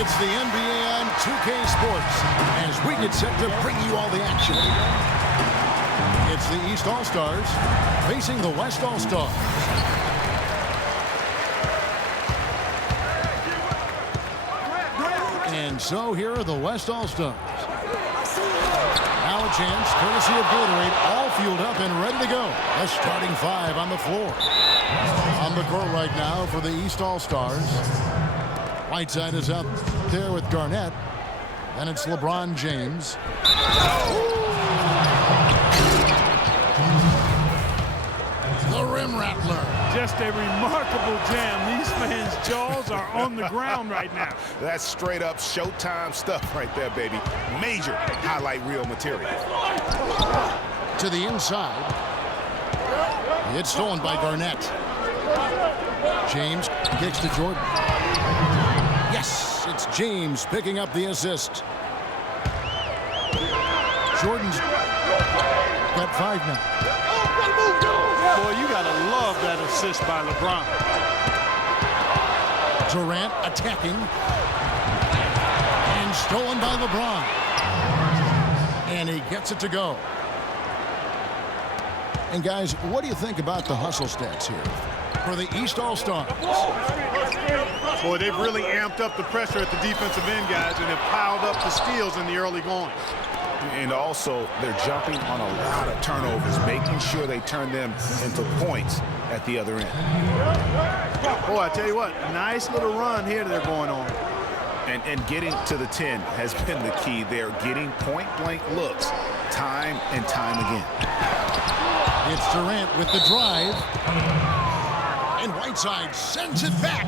It's the NBA2K Sports as we get set to bring you all the action. It's the East All-Stars facing the West All-Stars. And so here are the West All-Stars. Now a chance, courtesy of Gatorade, all fueled up and ready to go. A starting five on the floor. On the court right now for the East All-Stars. Whiteside is out there with Garnett. And it's LeBron James. The rim rattler. Just a remarkable jam. These fans' jaws are on the ground right now. That's straight up Showtime stuff right there, baby. Major highlight reel material. To the inside. It's stolen by Garnett. James kicks to Jordan. Yes, it's James picking up the assist. Jordan's got 5 now. Boy, you gotta love that assist by LeBron. Durant attacking. And stolen by LeBron. And he gets it to go. And guys, what do you think about the hustle stats here for the East All-Stars? Boy, they've really amped up the pressure at the defensive end, guys, and have piled up the steals in the early going. And also, they're jumping on a lot of turnovers, making sure they turn them into points at the other end. Boy, I tell you what, nice little run here they're going on. And getting to the 10 has been the key. They're getting point-blank looks time and time again. It's Durant with the drive. And Whiteside sends it back.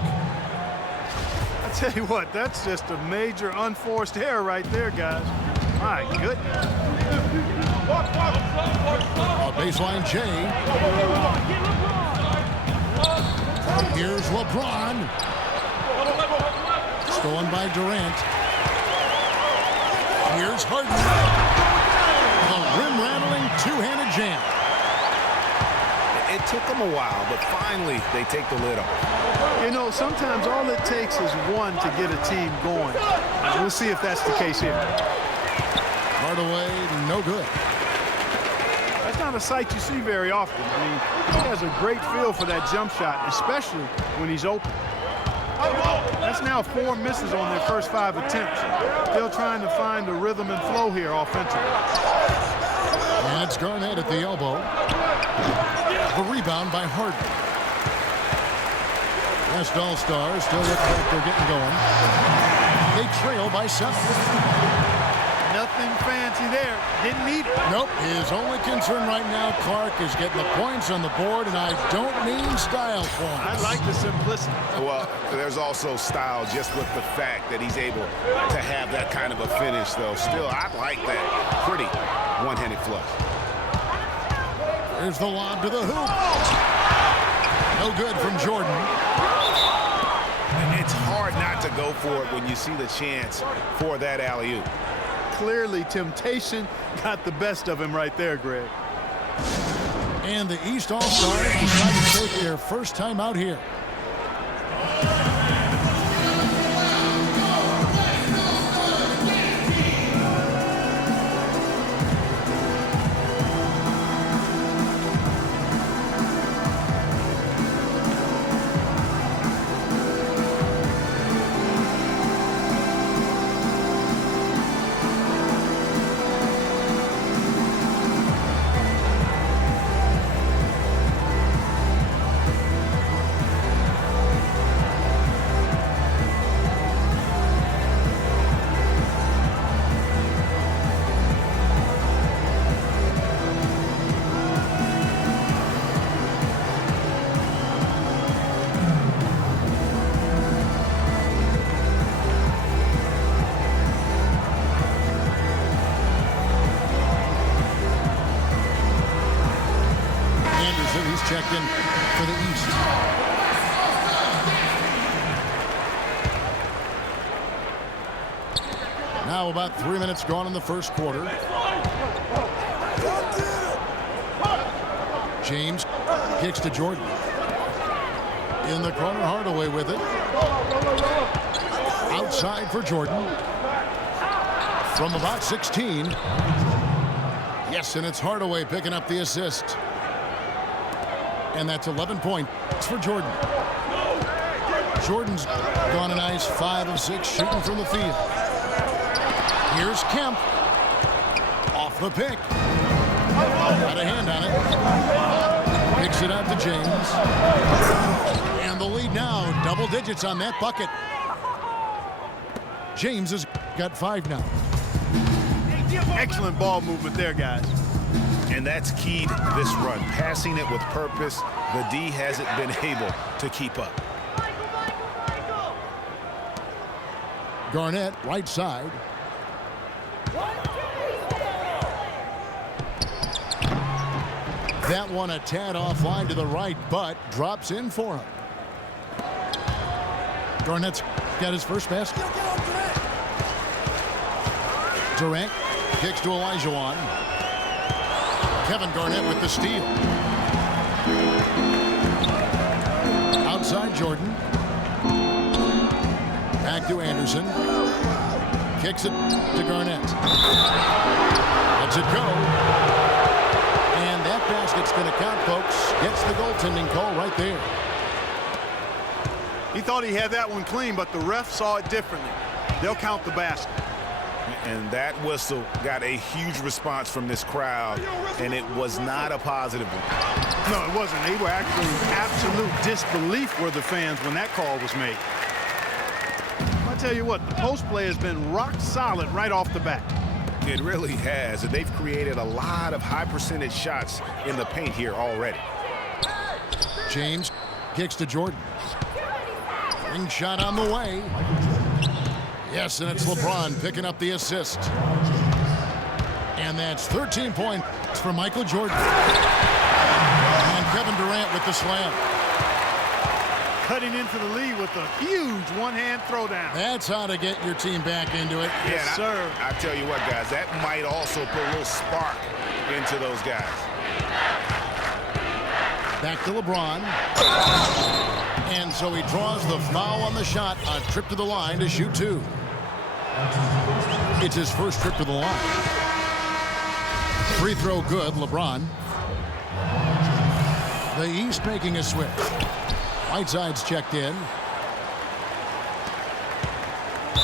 I tell you what, that's just a major unforced error right there, guys. My goodness. A baseline J. Here's LeBron. Stolen by Durant. Here's Harden. A rim-rattling two-handed jam. It took them a while, but finally they take the lid off. You know, sometimes all it takes is one to get a team going. We'll see if that's the case here. Hardaway, no good. That's not a sight you see very often. I mean, he has a great feel for that jump shot, especially when he's open. That's now 4 misses on their first 5 attempts. Still trying to find the rhythm and flow here offensively. And it's Garnett at the elbow. The rebound by Harden. West All-Stars still look like they're getting going. They trail by 7. Nothing fancy there. Didn't need it. Nope. His only concern right now, Clark, is getting the points on the board, and I don't mean style points. I like the simplicity. Well, there's also style just with the fact that he's able to have that kind of a finish, though. Still, I like that pretty one-handed flush. Here's the lob to the hoop. No good from Jordan. It's hard not to go for it when you see the chance for that alley-oop. Clearly, temptation got the best of him right there, Greg. And the East All-Stars decide to take their first time out here. Checked in for the East. Now about 3 minutes gone in the first quarter. James kicks to Jordan. In the corner, Hardaway with it. Outside for Jordan. From about 16. Yes, and it's Hardaway picking up the assist. And that's 11 points for Jordan. Jordan's gone a nice 5 of 6 shooting from the field. Here's Kemp. Off the pick. Got a hand on it. Picks it out to James. And the lead now, double digits on that bucket. James has got 5 now. Excellent ball movement there, guys. And that's key to this run. Passing it with purpose. The D hasn't been able to keep up. Garnett, right side. That one a tad offline to the right, but drops in for him. Garnett's got his first basket. Durant kicks to Olajuwon. Kevin Garnett with the steal. Outside Jordan. Back to Anderson. Kicks it to Garnett. Lets it go. And that basket's going to count, folks. Gets the goaltending call right there. He thought he had that one clean, but the ref saw it differently. They'll count the basket. And that whistle got a huge response from this crowd, and it was not a positive one. No, it wasn't. They were actually in absolute disbelief were the fans when that call was made. I tell you what, the post play has been rock solid right off the bat. It really has, and they've created a lot of high percentage shots in the paint here already. James kicks to Jordan. Ring shot on the way. Yes, and it's LeBron picking up the assist. And that's 13 points for Michael Jordan. And Kevin Durant with the slam. Cutting into the lead with a huge one-hand throwdown. That's how to get your team back into it. Yes, sir. I tell you what, guys, that might also put a little spark into those guys. Back to LeBron. And so he draws the foul on the shot. A trip to the line to shoot 2. It's his first trip to the line. Free throw good, LeBron. The East making a switch. Whiteside's checked in.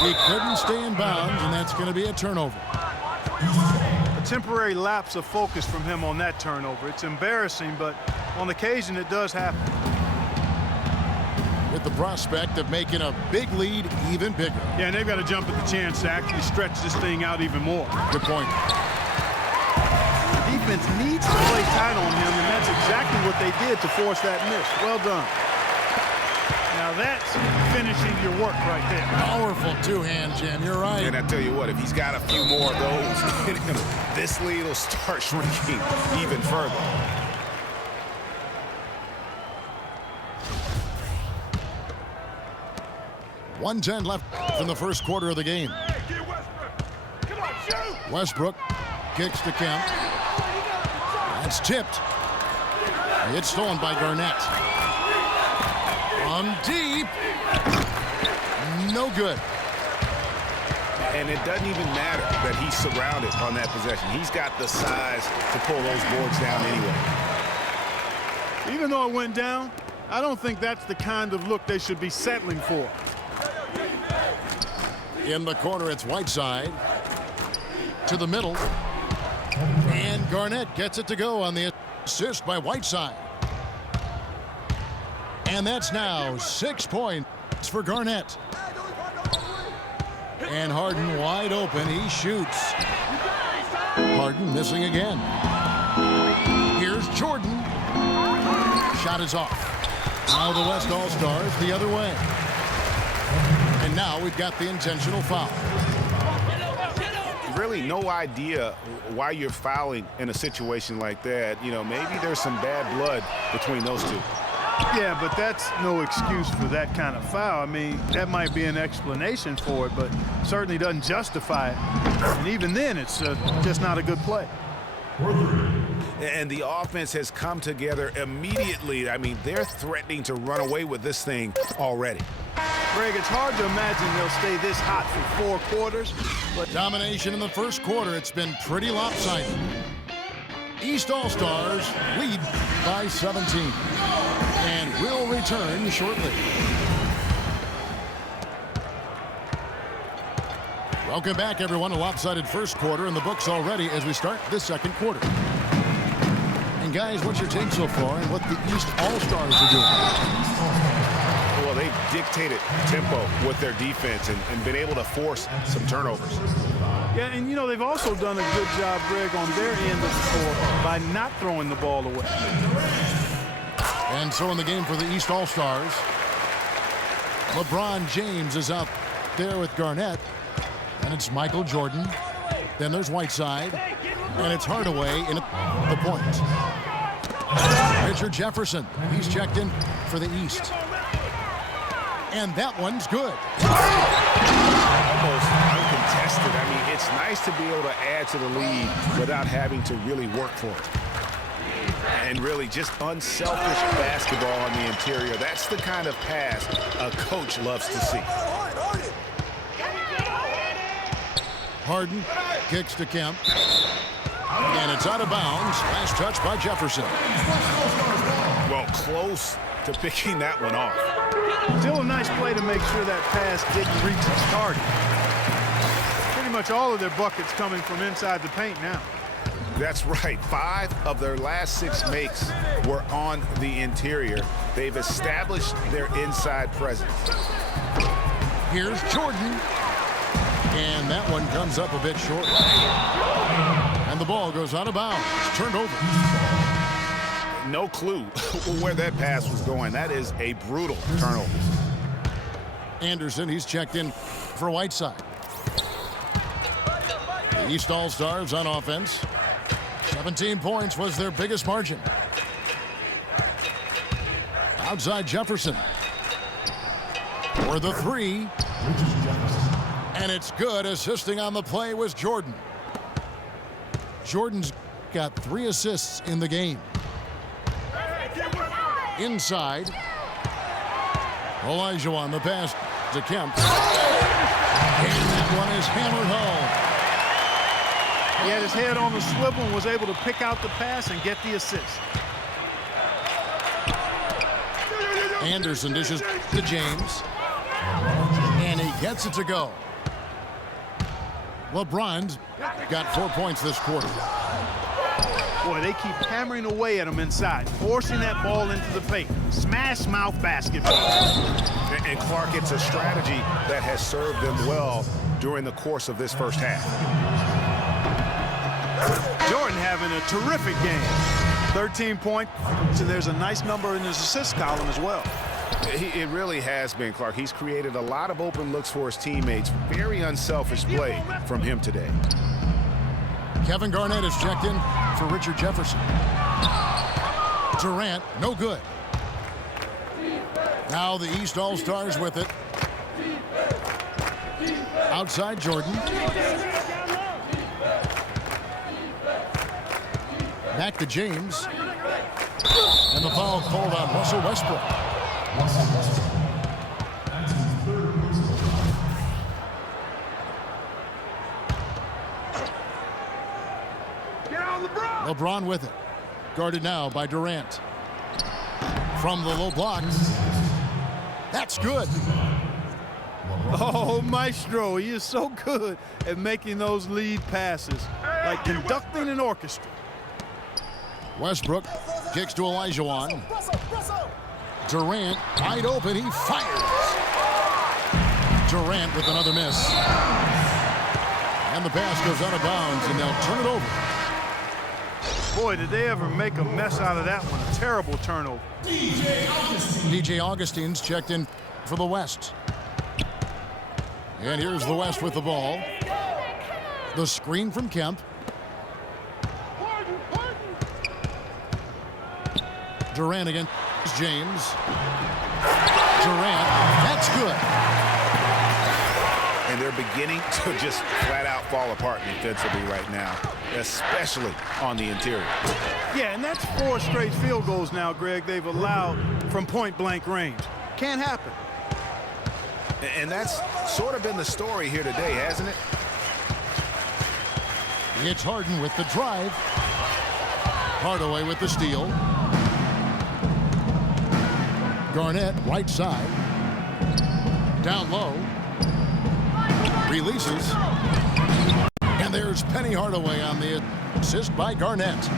He couldn't stay in bounds, and that's going to be a turnover. A temporary lapse of focus from him on that turnover. It's embarrassing, but on occasion it does happen. With the prospect of making a big lead even bigger. Yeah, and they've got to jump at the chance to actually stretch this thing out even more. Good point. The defense needs to play tight on him, and that's exactly what they did to force that miss. Well done. Now that's finishing your work right there. Powerful two-hand jam. You're right. And I tell you what, if he's got a few more of those in him, this lead will start shrinking even further. .110 left in the first quarter of the game. Westbrook kicks to Kemp. That's tipped. It's stolen by Garnett. From deep. No good. And it doesn't even matter that he's surrounded on that possession. He's got the size to pull those boards down anyway. Even though it went down, I don't think that's the kind of look they should be settling for. In the corner, it's Whiteside. To the middle. And Garnett gets it to go on the assist by Whiteside. And that's now 6 points for Garnett. And Harden wide open. He shoots. Harden missing again. Here's Jordan. Shot is off. Now the West All-Stars the other way. And now we've got the intentional foul. Really no idea why you're fouling in a situation like that. You know, maybe there's some bad blood between those two. Yeah, but that's no excuse for that kind of foul. I mean, that might be an explanation for it, but certainly doesn't justify it. And even then, it's just not a good play. And the offense has come together immediately. I mean, they're threatening to run away with this thing already. Greg, it's hard to imagine they'll stay this hot for 4 quarters. But Domination in the first quarter. It's been pretty lopsided. East All-Stars lead by 17. And will return shortly. Welcome back, everyone. A lopsided first quarter in the books already as we start the second quarter. And guys, what's your take so far and what the East All-Stars are doing? Well, they've dictated tempo with their defense and been able to force some turnovers. yeah, and you know, they've also done a good job, Greg, on their end of the floor by not throwing the ball away. And so in the game for the East All-Stars, LeBron James is out there with Garnett. And it's Michael Jordan. Then there's Whiteside. And it's Hardaway in at the point. Richard Jefferson. He's checked in for the East. And that one's good. Almost uncontested. I mean, it's nice to be able to add to the lead without having to really work for it. And really just unselfish basketball on the interior. That's the kind of pass a coach loves to see. Harden kicks to Kemp. And it's out of bounds. Last touch by Jefferson. Well, close to picking that one off. Still a nice play to make sure that pass didn't reach its target. Pretty much all of their buckets coming from inside the paint now. That's right. 5 of their last 6 makes were on the interior. They've established their inside presence. Here's Jordan. And that one comes up a bit short. And the ball goes out of bounds. Turned over. No clue where that pass was going. That is a brutal turnover. Anderson, he's checked in for Whiteside. The East All-Stars on offense. 17 points was their biggest margin. Outside Jefferson. For the 3. And it's good. Assisting on the play was Jordan. Jordan's got 3 assists in the game. Inside. Olajuwon, the pass to Kemp. And that one is hammered home. He had his head on the swivel and was able to pick out the pass and get the assist. Anderson dishes to James. And he gets it to go. LeBron's got 4 points this quarter. Boy, they keep hammering away at him inside, forcing that ball into the paint. Smash mouth basketball. And Clark, it's a strategy that has served them well during the course of this first half. Jordan having a terrific game. 13 points, so there's a nice number in his assist column as well. It really has been, Clark. He's created a lot of open looks for his teammates. Very unselfish play from him today. Kevin Garnett is checked in for Richard Jefferson. Durant, no good. Now the East All-Stars with it. Outside Jordan. Back to James. And the foul called on Russell Westbrook. LeBron with it. Guarded now by Durant. From the low block. That's good. Oh, Maestro, he is so good at making those lead passes, like conducting an orchestra. Westbrook kicks to Olajuwon. Durant wide open, he fires. Durant with another miss. And the pass goes out of bounds, and they'll turn it over. Boy, did they ever make a mess out of that one. A terrible turnover. DJ Augustine's checked in for the West. And here's the West with the ball. The screen from Kemp. Durant against James. Durant, that's good. And they're beginning to just flat out fall apart defensively right now, especially on the interior. Yeah, and that's 4 straight field goals now, Greg, they've allowed from point-blank range. Can't happen. And that's sort of been the story here today, hasn't it? It's Harden with the drive. Hardaway with the steal. Garnett, right side. Down low. Releases. And there's Penny Hardaway on the assist by Garnett.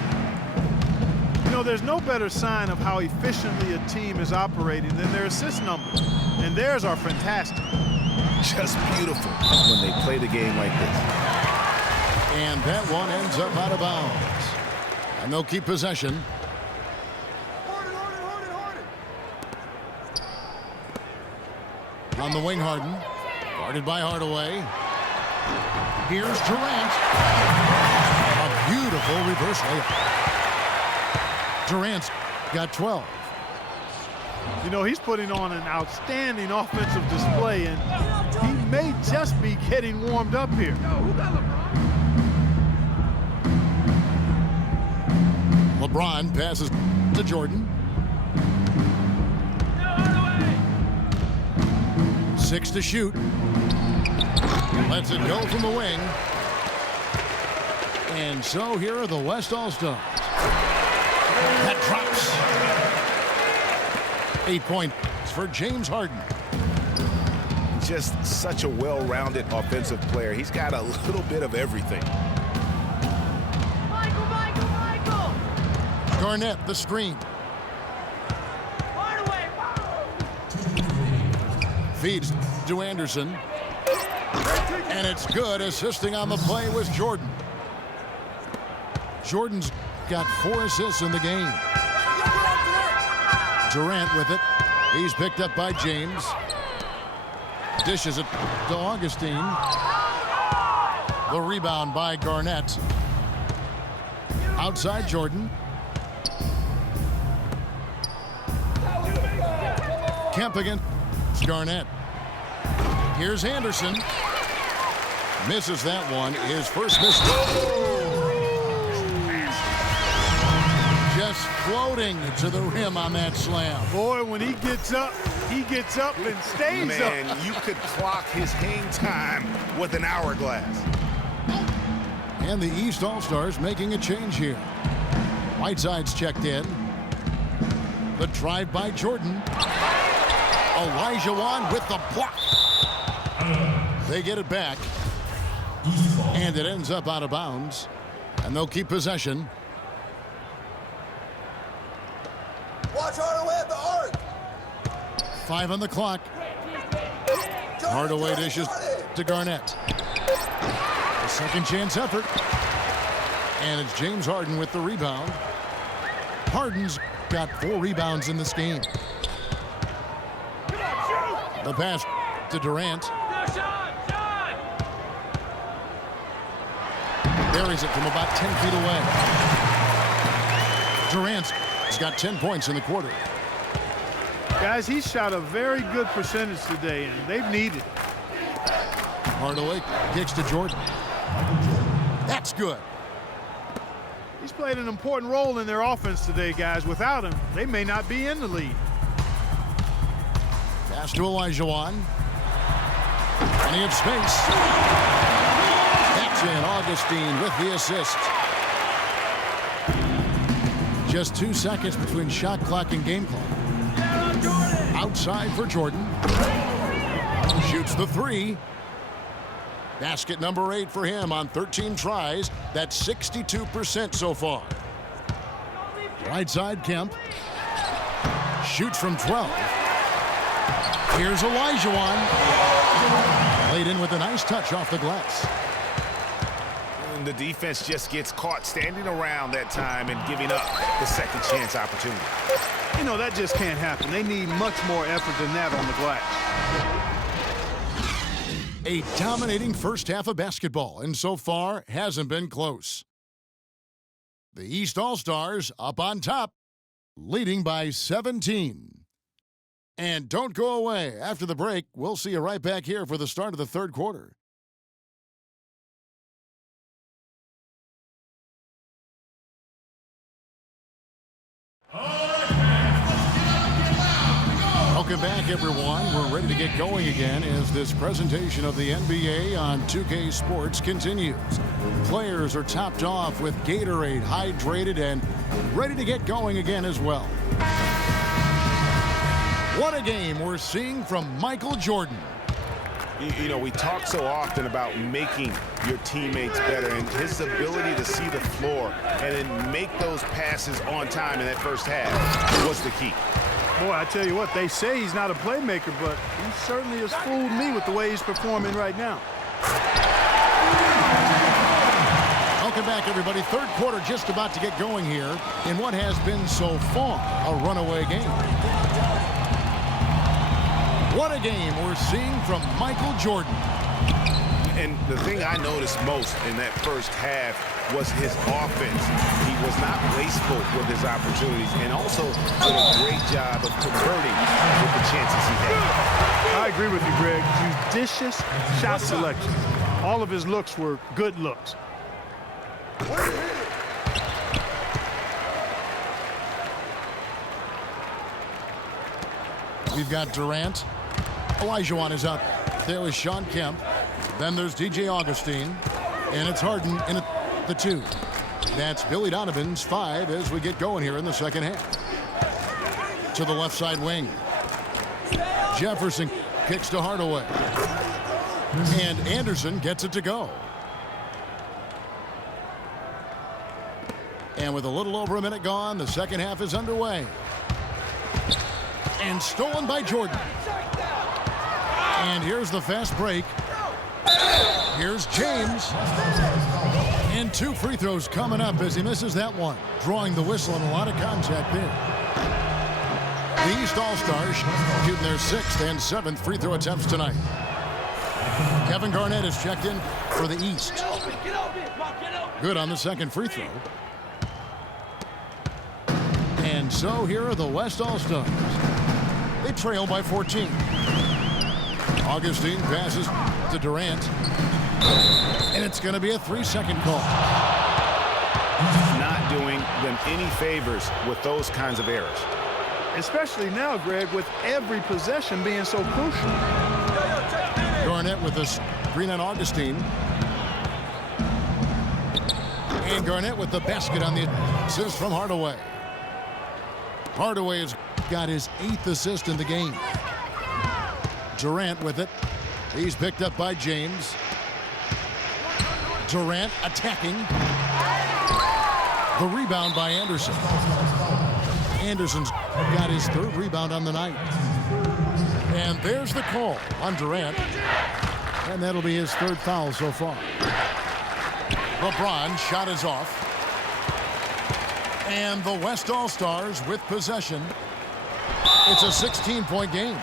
You know, there's no better sign of how efficiently a team is operating than their assist numbers. And theirs are fantastic. Just beautiful when they play the game like this. And that one ends up out of bounds. And they'll keep possession. On the wing, Harden. Guarded by Hardaway. Here's Durant. A beautiful reverse layup. Durant's got 12. You know, he's putting on an outstanding offensive display, and he may just be getting warmed up here. LeBron passes to Jordan. 6 to shoot. Lets it go from the wing. And so here are the West All-Stars. That drops. 8 points for James Harden. Just such a well-rounded offensive player. He's got a little bit of everything. Michael! Garnett, the screen. Feeds to Anderson. And it's good. Assisting on the play was Jordan. Jordan's got 4 assists in the game. Durant with it. He's picked up by James. Dishes it to Augustine. The rebound by Garnett. Outside Jordan. Kemp against Garnett. Here's Anderson. Misses that one. His first miss. Just floating to the rim on that slam. Boy, when he gets up and stays Man, up. you could clock his hang time with an hourglass. And the East All-Stars making a change here. Whiteside's checked in. The drive by Jordan. Olajuwon with the block. They get it back. And it ends up out of bounds. And they'll keep possession. Watch Hardaway at the arc. 5 on the clock. Hardaway dishes to Garnett. A second chance effort. And it's James Harden with the rebound. Harden's got 4 rebounds in this game. The pass to Durant. Buries it from about 10 feet away. Durant's got 10 points in the quarter. Guys, he shot a very good percentage today, and they've needed it. Hardaway kicks to Jordan. That's good. He's played an important role in their offense today, guys. Without him, they may not be in the lead. Pass to Olajuwon. Plenty of space. That's in. Augustine with the assist. Just 2 seconds between shot clock and game clock. Outside for Jordan. Shoots the 3. Basket number 8 for him on 13 tries. That's 62% so far. Right side, Kemp. Shoots from 12. Here's Olajuwon. Laid in with a nice touch off the glass. And the defense just gets caught standing around that time and giving up the second chance opportunity. You know, that just can't happen. They need much more effort than that on the glass. A dominating first half of basketball, and so far hasn't been close. The East All-Stars up on top, leading by 17. And don't go away. After the break, we'll see you right back here for the start of the third quarter. Welcome back, everyone. We're ready to get going again as this presentation of the NBA on 2K Sports continues. Players are topped off with Gatorade, hydrated, and ready to get going again as well. What a game we're seeing from Michael Jordan. You know, we talk so often about making your teammates better, and his ability to see the floor and then make those passes on time in that first half was the key. Boy, I tell you what, they say he's not a playmaker, but he certainly has fooled me with the way he's performing right now. Welcome back, everybody. Third quarter just about to get going here in what has been so far a runaway game. What a game we're seeing from Michael Jordan. And the thing I noticed most in that first half was his offense. He was not wasteful with his opportunities and also did a great job of converting with the chances he had. I agree with you, Greg. Judicious shot selection. All of his looks were good looks. We've got Durant. Olajuwon is out there with Sean Kemp. Then there's DJ Augustine. And it's Harden in the 2. That's Billy Donovan's 5 as we get going here in the second half. To the left side wing. Jefferson kicks to Hardaway. And Anderson gets it to go. And with a little over a minute gone, the second half is underway. And stolen by Jordan. And here's the fast break. Here's James. And 2 free throws coming up as he misses that one. Drawing the whistle and a lot of contact there. The East All-Stars shooting their 6th and 7th free throw attempts tonight. Kevin Garnett is checked in for the East. Good on the second free throw. And so here are the West All-Stars. They trail by 14. Augustine passes to Durant. And it's going to be a 3-second call. Not doing them any favors with those kinds of errors. Especially now, Greg, with every possession being so crucial. Garnett with a screen on Augustine. And Garnett with the basket on the assist from Hardaway. Hardaway has got his 8th assist in the game. Durant with it. He's picked up by James. Durant attacking. The rebound by Anderson. Anderson's got his 3rd rebound on the night. And there's the call on Durant. And that'll be his 3rd foul so far. LeBron shot is off. And the West All-Stars with possession. It's a 16-point game.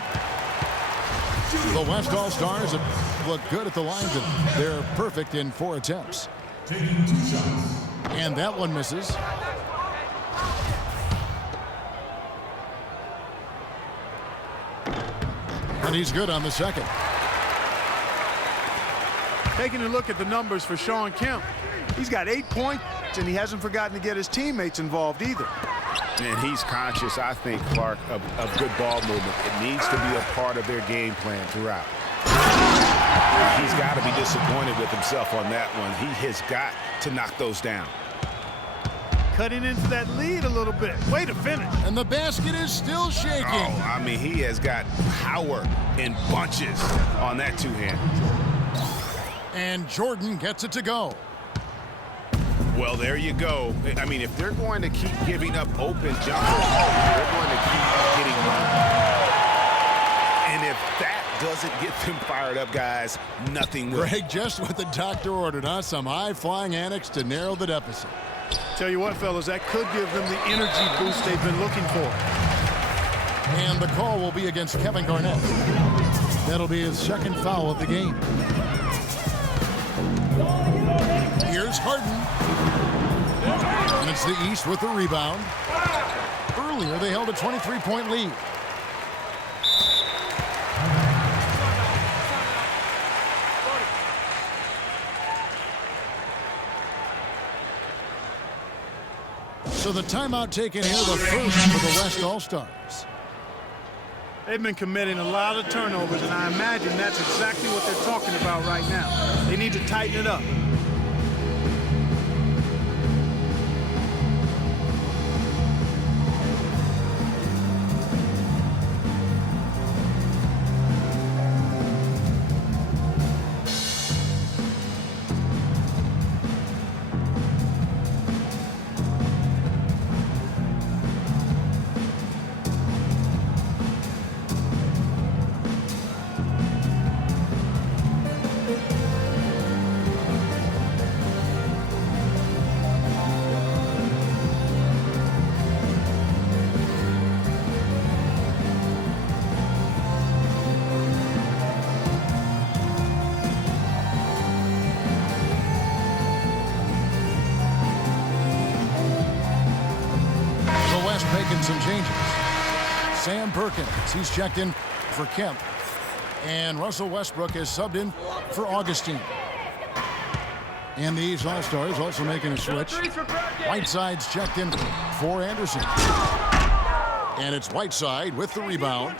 The West All-Stars have looked good at the line. They're perfect in 4 attempts. And that one misses. And he's good on the second. Taking a look at the numbers for Sean Kemp. He's got 8 points, and he hasn't forgotten to get his teammates involved either. And he's conscious, I think, Clark, of good ball movement. It needs to be a part of their game plan throughout. He's got to be disappointed with himself on that one. He has got to knock those down. Cutting into that lead a little bit. Way to finish. And the basket is still shaking. Oh, I mean, he has got power in bunches on that 2-hand. And Jordan gets it to go. Well, there you go. I mean, if they're going to keep giving up open jumpers, they're going to keep getting run. And if that doesn't get them fired up, guys, nothing will. Greg, just what the doctor ordered, huh? Some high-flying antics to narrow the deficit. Tell you what, fellas, that could give them the energy boost they've been looking for. And the call will be against Kevin Garnett. That'll be his 2nd foul of the game. Here's Harden. And it's the East with the rebound. Earlier, they held a 23-point lead. So the timeout taken here, the first for the West All-Stars. They've been committing a lot of turnovers, and I imagine that's exactly what they're talking about right now. They need to tighten it up. Making some changes. Sam Perkins, he's checked in for Kemp. And Russell Westbrook is subbed in for Augustine. And the East All-Stars also making a switch. Whiteside's checked in for Anderson. And it's Whiteside with the rebound.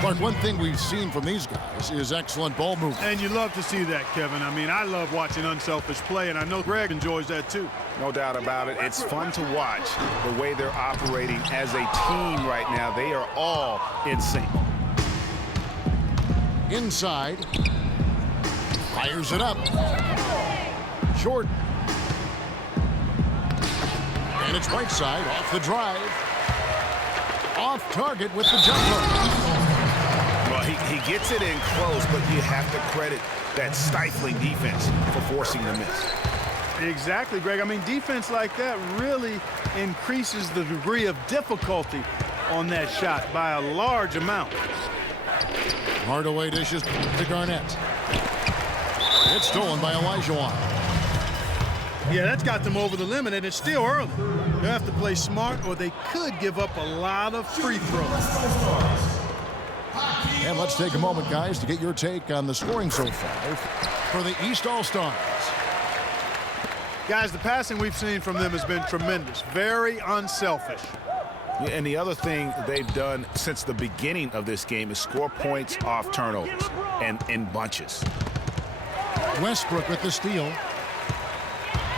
Clark, one thing we've seen from these guys is excellent ball movement. And you love to see that, Kevin. I mean, I love watching unselfish play, and I know Greg enjoys that too. No doubt about it. It's fun to watch the way they're operating as a team right now. They are all in sync. Inside. Fires it up. Short. And it's Whiteside off the drive. Off target with the jumper. Well, he gets it in close, but you have to credit that stifling defense for forcing the miss. Exactly, Greg. I mean, defense like that really increases the degree of difficulty on that shot by a large amount. Hardaway dishes to Garnett. It's stolen by Olajuwon. Yeah, that's got them over the limit, and it's still early. They have to play smart, or they could give up a lot of free throws. And let's take a moment, guys, to get your take on the scoring so far for the East All-Stars. Guys, the passing we've seen from them has been tremendous. Very unselfish. Yeah, and the other thing they've done since the beginning of this game is score points off turnovers and in bunches. Westbrook with the steal.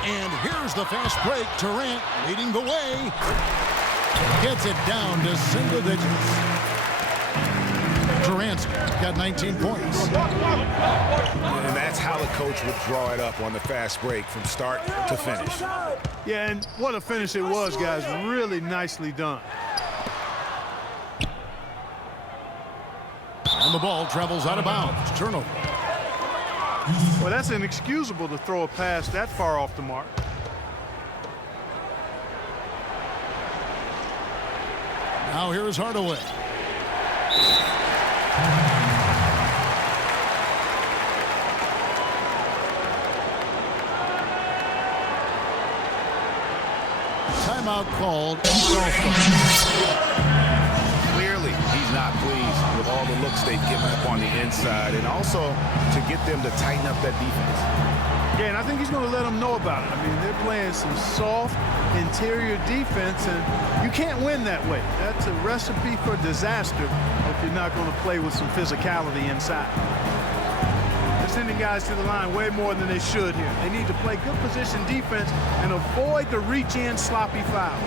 And here's the fast break. Durant leading the way. Gets it down to single digits. Durant's got 19 points. And that's how the coach would draw it up on the fast break from start to finish. Yeah, and what a finish it was, guys. Really nicely done. And the ball travels out of bounds. Turnover. Well, that's inexcusable to throw a pass that far off the mark. Now here's Hardaway. Timeout called. Clearly, he's not pleased with all the looks they've given up on the inside, and also to get them to tighten up that defense. Yeah, and I think he's going to let them know about it. I mean, they're playing some soft interior defense, and you can't win that way. That's a recipe for disaster if you're not going to play with some physicality inside. They're sending guys to the line way more than they should here. They need to play good position defense and avoid the reach-in sloppy foul.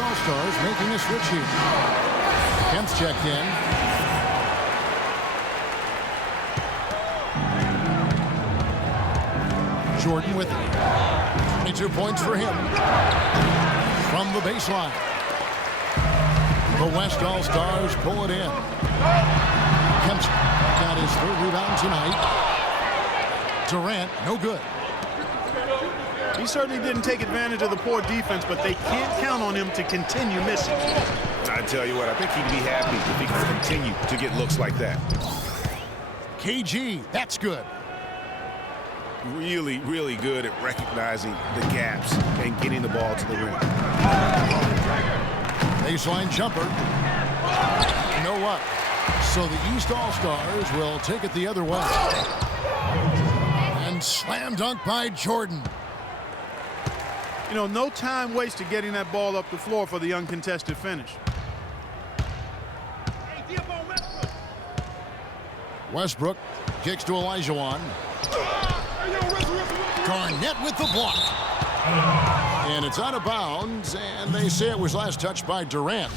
All-Stars making a switch here. Kemp's checked in. Jordan with 22 points for him. From the baseline. The West All-Stars pull it in. Kemp's got his third rebound tonight. Durant, no good. He certainly didn't take advantage of the poor defense, but they can't count on him to continue missing. I tell you what, I think he'd be happy if he can continue to get looks like that. KG, that's good. Really, really good at recognizing the gaps and getting the ball to the rim. Baseline jumper. No luck. So the East All-Stars will take it the other way. And slam dunk by Jordan. You know, no time wasted getting that ball up the floor for the uncontested finish. Westbrook kicks to Olajuwon. Garnett with the block. And it's out of bounds, and they say it was last touched by Durant.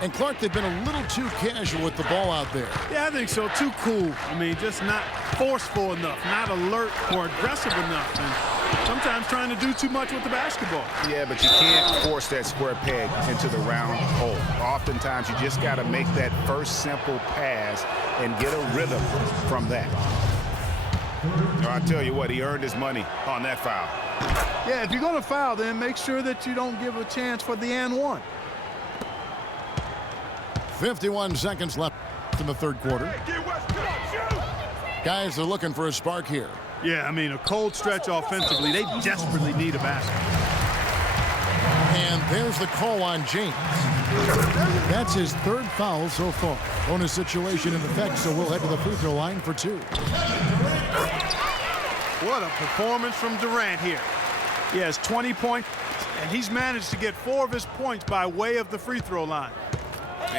And Clark, they've been a little too casual with the ball out there. Yeah, I think so. Too cool. I mean, just not forceful enough, not alert or aggressive enough, and sometimes trying to do too much with the basketball. Yeah, but you can't force that square peg into the round hole. Oftentimes, you just got to make that first simple pass and get a rhythm from that. I tell you what, he earned his money on that foul. Yeah, if you're going to foul, then make sure that you don't give a chance for the and one. 51 seconds left in the third quarter. Guys are looking for a spark here. Yeah, I mean, a cold stretch offensively. They desperately need a basket. And there's the call on James. That's his third foul so far. Bonus situation in effect, so we'll head to the free throw line for two. What a performance from Durant here. He has 20 points, and he's managed to get 4 of his points by way of the free throw line.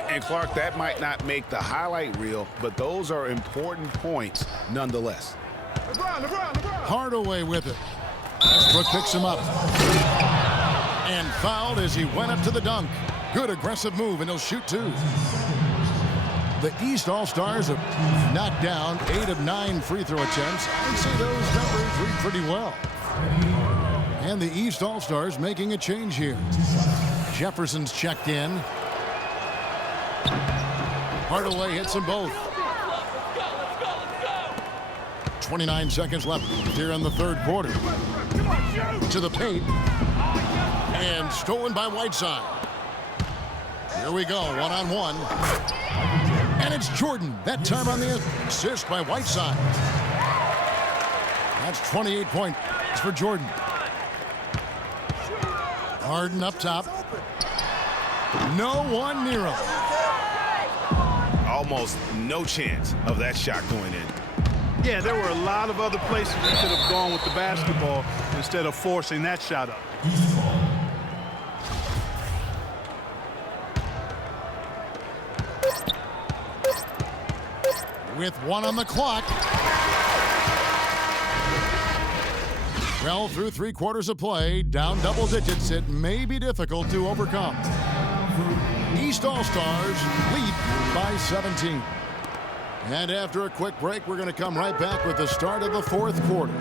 And Clark, that might not make the highlight reel, but those are important points nonetheless. Hardaway with it. Westbrook picks him up. And fouled as he went up to the dunk. Good aggressive move, and he'll shoot two. The East All-Stars have knocked down 8 of 9 free throw attempts. I'd say those numbers read pretty well. And the East All-Stars making a change here. Jefferson's checked in. Hardaway hits them both. 29 seconds left here in the third quarter. To the paint. And stolen by Whiteside. Here we go, one-on-one. And it's Jordan, that time on the assist by Whiteside. That's 28 points for Jordan. Harden up top. No one near him. Almost no chance of that shot going in. Yeah, there were a lot of other places he could have gone with the basketball instead of forcing that shot up. With 1 on the clock. Well, through 3 quarters of play, down double digits, it may be difficult to overcome. East All-Stars lead by 17. And after a quick break, we're going to come right back with the start of the fourth quarter.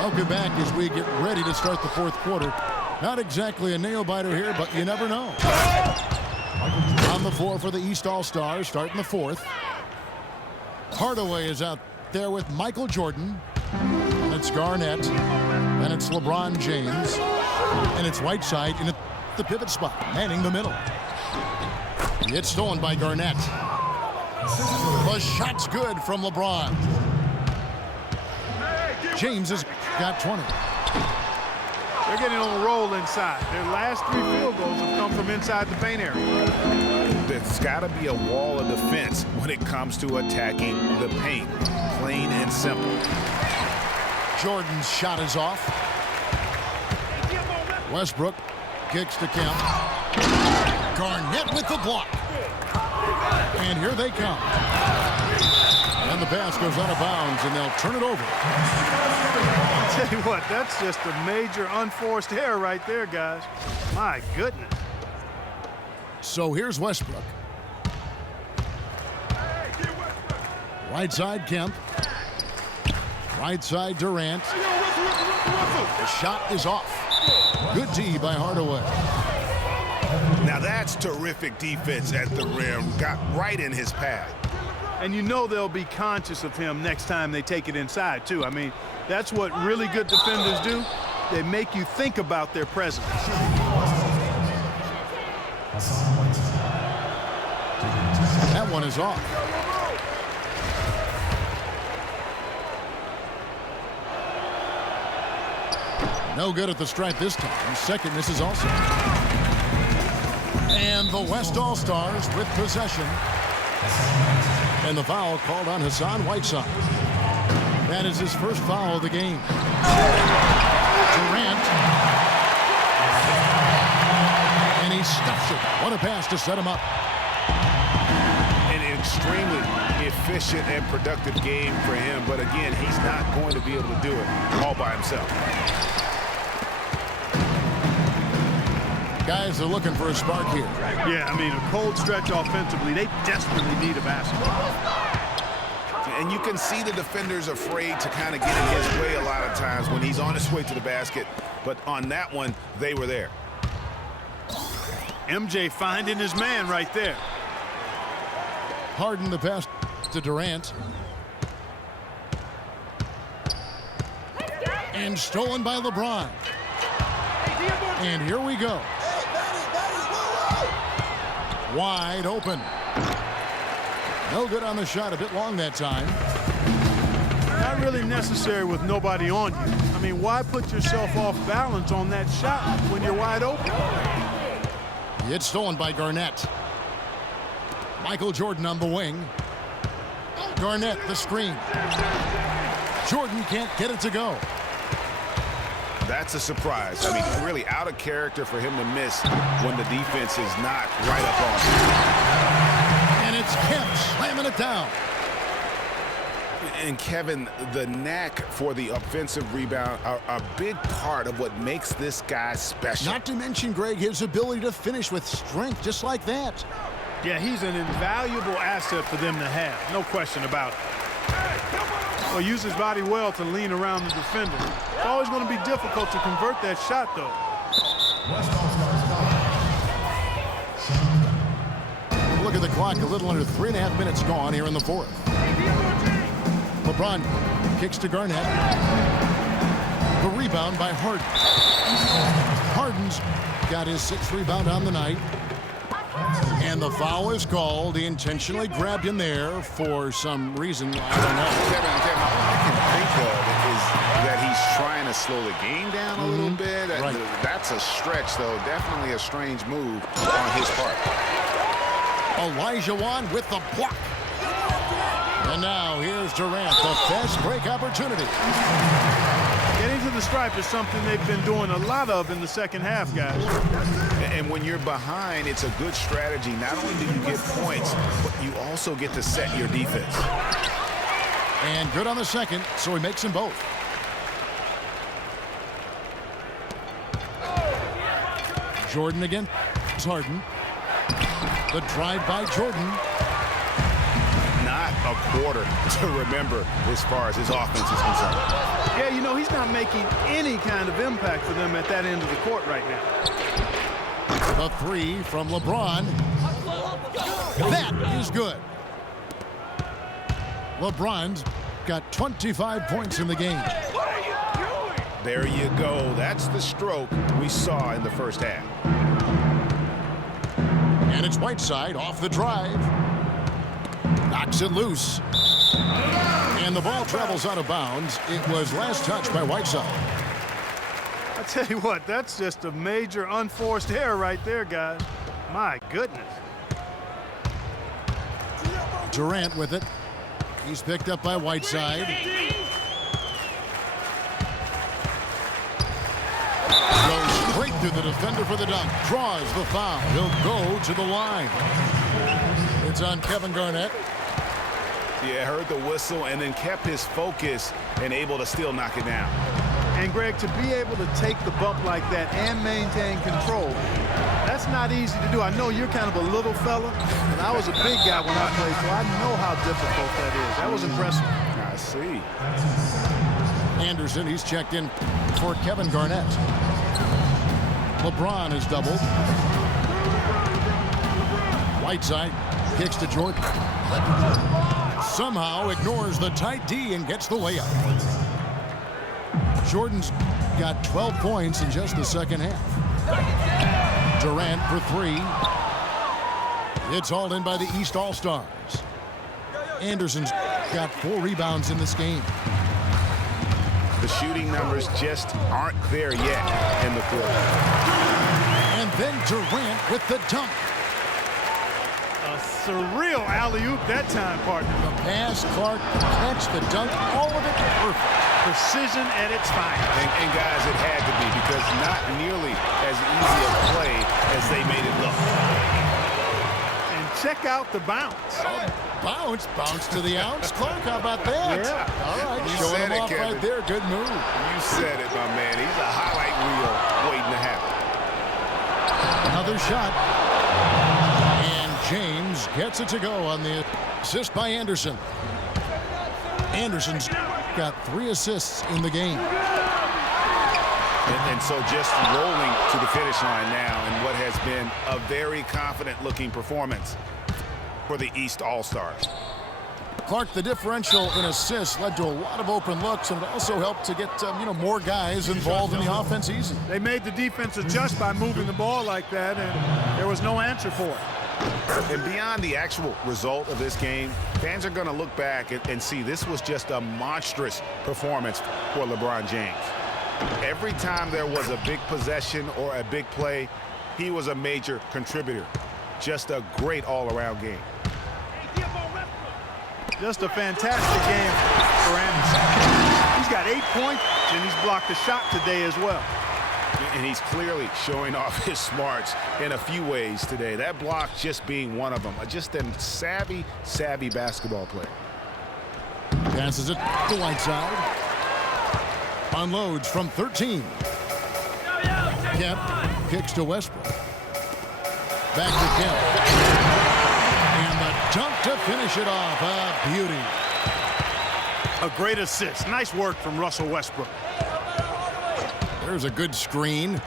Welcome back as we get ready to start the fourth quarter. Not exactly a nail-biter here, but you never know. On the floor for the East All-Stars, starting the fourth. Hardaway is out there with Michael Jordan. And it's Garnett. And it's LeBron James. And it's Whiteside in the pivot spot, manning the middle. It's stolen by Garnett. The shot's good from LeBron. James has got 20. They're getting on a roll inside. Their last 3 field goals have come from inside the paint area. There's got to be a wall of defense when it comes to attacking the paint. Plain and simple. Jordan's shot is off. Westbrook kicks to Kemp. Garnett with the block. And here they come. And the pass goes out of bounds, and they'll turn it over. I'll tell you what, that's just a major unforced error right there, guys. My goodness. So here's Westbrook. Right side, Kemp. Right side, Durant. The shot is off. Good D by Hardaway. Now that's terrific defense at the rim. Got right in his path. And you know they'll be conscious of him next time they take it inside, too. I mean, that's what really good defenders do. They make you think about their presence. That one is off. No good at the stripe this time. Second misses also. And the West All-Stars with possession. And the foul called on Hassan Whiteside. That is his first foul of the game. Durant. And he stuffs it. What a pass to set him up. An extremely efficient and productive game for him. But again, he's not going to be able to do it all by himself. Guys are looking for a spark here. Yeah, I mean, a cold stretch offensively. They desperately need a basket. And you can see the defenders afraid to kind of get in his way a lot of times when he's on his way to the basket. But on that one, they were there. MJ finding his man right there. Harden the pass to Durant. And stolen by LeBron. And here we go. Wide open. No good on the shot. A bit long that time. Not really necessary with nobody on you. I mean, why put yourself off balance on that shot when you're wide open? It's stolen by Garnett. Michael Jordan on the wing. Garnett the screen. Jordan can't get it to go. That's a surprise. I mean, really out of character for him to miss when the defense is not right up on him. And it's Kemp slamming it down. And Kevin, the knack for the offensive rebound are a big part of what makes this guy special. Not to mention, Greg, his ability to finish with strength just like that. Yeah, he's an invaluable asset for them to have. No question about it. Well, use his body well to lean around the defender. It's always going to be difficult to convert that shot, though. Look at the clock. A little under 3.5 minutes gone here in the fourth. LeBron kicks to Garnett. The rebound by Harden. Harden's got his 6th rebound on the night. And the foul is called. He intentionally grabbed him there for some reason. I don't know. Kevin, all I can think of is that he's trying to slow the game down a little bit. Right. That's a stretch, though. Definitely a strange move on his part. Elijah Wan with the block. And now here's Durant, the fast break opportunity. Getting to the stripe is something they've been doing a lot of in the second half, guys. And when you're behind, it's a good strategy. Not only do you get points, but you also get to set your defense. And good on the second, so he makes them both. Jordan again. Harden. The drive by Jordan. Not a quarter to remember as far as his offense is concerned. Yeah, you know, he's not making any kind of impact for them at that end of the court right now. The three from LeBron. That is good. LeBron's got 25 points in the game. There you go. That's the stroke we saw in the first half. And it's Whiteside off the drive. Knocks it loose. And the ball travels out of bounds. It was last touched by Whiteside. I tell you what, that's just a major unforced error right there, guys. My goodness. Durant with it. He's picked up by Whiteside. Goes straight through the defender for the dunk. Draws the foul. He'll go to the line. It's on Kevin Garnett. Yeah, heard the whistle and then kept his focus and able to still knock it down. And, Greg, to be able to take the bump like that and maintain control, that's not easy to do. I know you're kind of a little fella, and I was a big guy when I played, so I know how difficult that is. That was impressive. I see. Anderson, he's checked in for Kevin Garnett. LeBron is doubled. Whiteside kicks to Jordan. somehow ignores the tight D and gets the layup. Jordan's got 12 points in just the second half. Durant for three. It's hauled in by the East All-Stars. Anderson's got 4 rebounds in this game. The shooting numbers just aren't there yet in the quarter. And then Durant with the dunk. A surreal alley-oop that time, partner. The pass, Clark, catch, the dunk, all of it perfect. Precision at its finest. And guys, it had to be, because not nearly as easy a play as they made it look. And check out the bounce. Bounce to the ounce. Clark, how about that? Yeah. All right, You showing said him it, off Kevin. right there. Good move. You said it, my man. He's a highlight reel waiting to happen. Another shot. And James gets it to go on the assist by Anderson. Anderson's got 3 assists in the game. And so just rolling to the finish line now in what has been a very confident-looking performance for the East All-Stars. Clark, the differential in assists led to a lot of open looks, and it also helped to get more guys involved in the offense easy. They made the defense adjust by moving the ball like that, and there was no answer for it. And beyond the actual result of this game, fans are going to look back and see this was just a monstrous performance for LeBron James. Every time there was a big possession or a big play, he was a major contributor. Just a great all-around game. Just a fantastic game for Anderson. He's got 8 points, and he's blocked a shot today as well. And he's clearly showing off his smarts in a few ways today. That block just being one of them. Just a savvy basketball player. Passes it to Whiteside. Unloads from 13. Kemp kicks to Westbrook. Back to Kemp. And the dunk to finish it off. A beauty. A great assist. Nice work from Russell Westbrook. There's a good screen.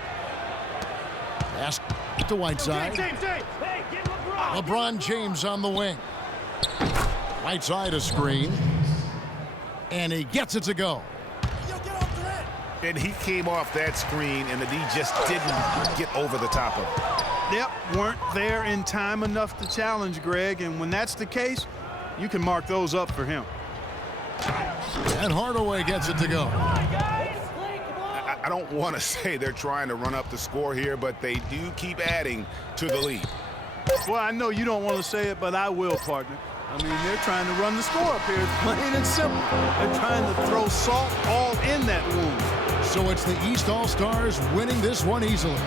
Pass to Whiteside. LeBron James on the wing. Whiteside a screen. And he gets it to go. And he came off that screen, and the D just didn't get over the top of it. Yep, weren't there in time enough to challenge Greg, and when that's the case, you can mark those up for him. And Hardaway gets it to go. I don't want to say they're trying to run up the score here, but they do keep adding to the lead. Well, I know you don't want to say it, but I will, partner. I mean, they're trying to run the score up here. It's plain and simple. They're trying to throw salt all in that wound. So it's the East All-Stars winning this one easily.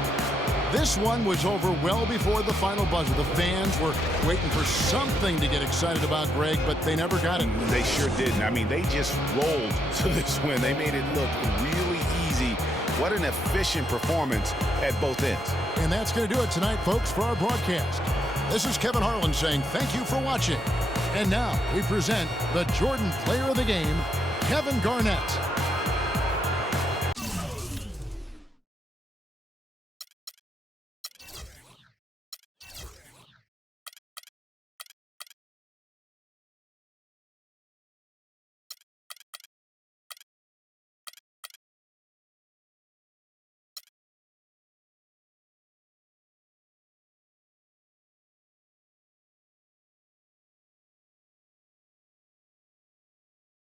This one was over well before the final buzzer. The fans were waiting for something to get excited about, Greg, but they never got it. They sure didn't. I mean, they just rolled to this win. They made it look really easy. What an efficient performance at both ends. And that's going to do it tonight, folks, for our broadcast. This is Kevin Harlan saying thank you for watching. And now we present the Jordan Player of the Game, Kevin Garnett.